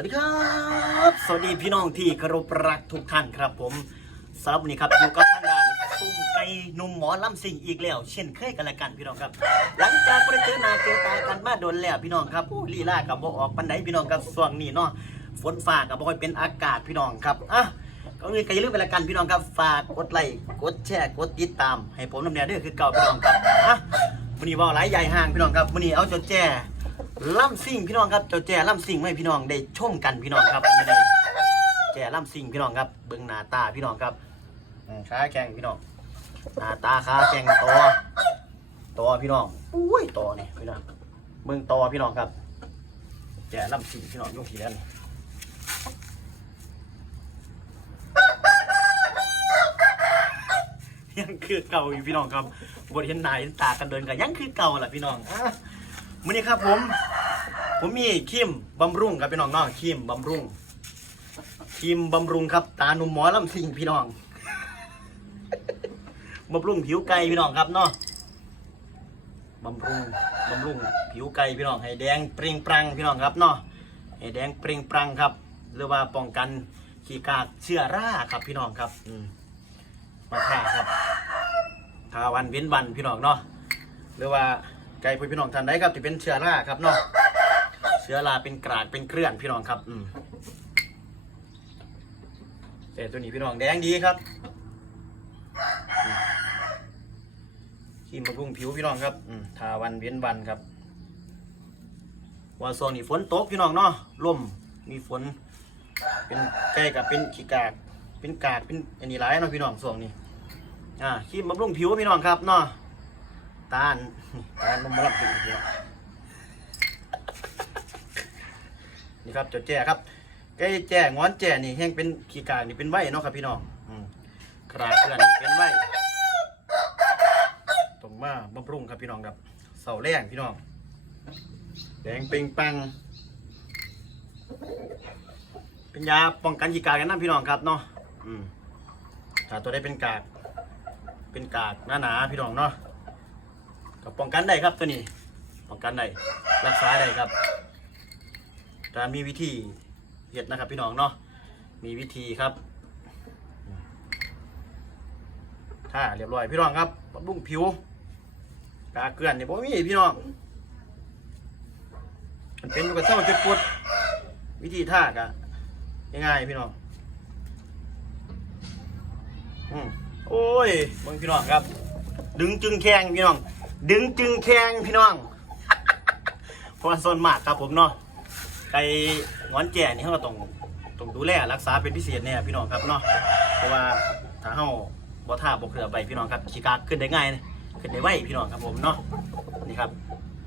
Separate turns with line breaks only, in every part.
วัสดีครับ สวัสดีพี่น้องที่เคารพรักทุกท่านครับผมสำหรับวันนี้ครับอยู่กับทางด้านซุ้มไก่หนุ่มหมอลำสิงอีกแล้ว เช่นเคยกันละกันพี่น้องครับ หลังจากได้เจอหน้าเจอตากันมาโดนแล้วพี่น้องครับโอ้ลีลากับบ่ออกปันไดพี่น้องครับช่วงนี้เนาะฝนฟ้ากับบ่อยเป็นอากาศพี่น้องครับอะก็เลยก็อย่าลืมไปละกันพี่น้องครับฝากกดไลค์กดแชร์กดติดตาม ให้ผมนำแนวเด้อคือเก่าพี่น้องครับอะวันนี้ว่าหลายใหญ่ห่างพี่น้องครับวันนี้เอาจ้าแจ้ ล่ำซิ่งพี่น้องครับเจ้าแจ่ล่ำซิ่งให้พี่น้องได้ชมกันพี่น้องครับไม่ได้แจ่ล่ำซิ่งพี่น้องครับ เบิ้งหน้าตาพี่น้องครับขาแข็งพี่น้องหน้าตาขาแข็งตัวตัวพี่น้องอุ้ยตัวนี่พี่น้องเบิ้งตัวพี่น้องครับแจ่ล่ำซิ่งพี่น้องยกทีแล้วนี่ยังคือเก่าอยู่พี่น้องครับบทเห็นหน้าเห็นตากันเดินกันยังคือเก่าแหละพี่น้องอ มื่อนี้ครับผม ผมมีครีมบำรุงครับพี่น้องเน้องครีมบำรุงครีมบำรุงครับ ตาหนุ่มหมอลำสิงพี่น้องบำรุงผิวไก่พี่น้องครับเนาะบำรุงบำรุงผิวไก่พี่น้องให้แดงเปร่งปรังพี่น้องครับเนาะให้แดงเปร่งปรังครับหรือว่าป้องกันขี้กากเชื้อราครับพี่น้องครับอืมาท่าครับทาวันเว้นวันพี่น้องเนาะหรือว่า ไก่พี่น้องท่านใดครับที่เป็นเชื้อราครับเนาะเชื้อราเป็นกราดเป็นเกลื่อนพี่น้องครับ อืมแต่ตัวนี้พี่น้องแดงดีครับอืมครีมบำรุงผิวพี่น้องครับอืมทาวันเว้นวันครับว่าโซนนี้ฝนตกพี่น้องเนาะลมมีฝน เป็นใกล้กับเป็นขี้กาก เป็นกากเป็นอันนี้หลายเนาะพี่น้องส่วงนี้อ่าครีมบำรุงผิวพี่น้องครับเนาะ ตาลตาลนมมารับผิดพี่น้องนี่ครับจ้าแจ้ครับไก่แจ้งอนแจ้นี่แห้งเป็นขี้กากนี่เป็นไหวเนาะครับพี่น้องกราดเกลือนเป็นไหวตรงมาบำรุงครับพี่น้องครับเสาแรงพี่น้องแดงเปล่งปัง เป็นยาป้องกันขี้กากกันนะพี่น้องครับเนาะถ้าตัวได้เป็นกาก เป็นกากหนาๆพี่น้องเนาะ ก็ป้องกันได้ครับตัวนี้ป้องกันได้รักษาได้ครับแต่มีวิธีเห็ดนะครับพี่น้องเนาะมีวิธีครับถ้าเรียบร้อยพี่น้องครับบำรุงผิวกาเกลื่อนเนี่ยบ่มีพี่น้องมันเป็นกับเส้าจุดปวดวิธีท่ากะง่ายๆพี่น้องอืมโอ้ยบิ่งพี่น้องครับ ดึงจึงแข้งพี่น้อง ดึงจึงแข้งพี่น้องเพราะว่าโซนมากครับผมเนาะไก่งอนแก่นี่เขาก็ต้องต้องดูแลรักษาเป็นพิเศษเนี่ยพี่น้องครับเนาะเพราะว่าถ้าเฮาบ่ท่าบ่เคลือไปพี่น้องครับขี้กากขึ้นได้ง่ายนะขึ้นได้ไวพี่น้องครับผมเนาะนี่ครับ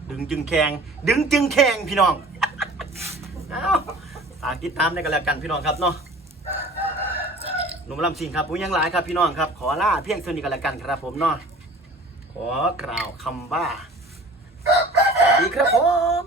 ดึงจึงแข้งดึงจึงแข้งพี่น้องเอาฝากติดตามได้กันแล้วกันพี่น้องครับเนาะหนุ่มลำสิงครับผู้ยังหลายครับพี่น้องครับ ขอลาเพียงเท่านี้กันแล้วกันครับผมเนาะ ขอกล่าวคำว่า สวัสดีครับผม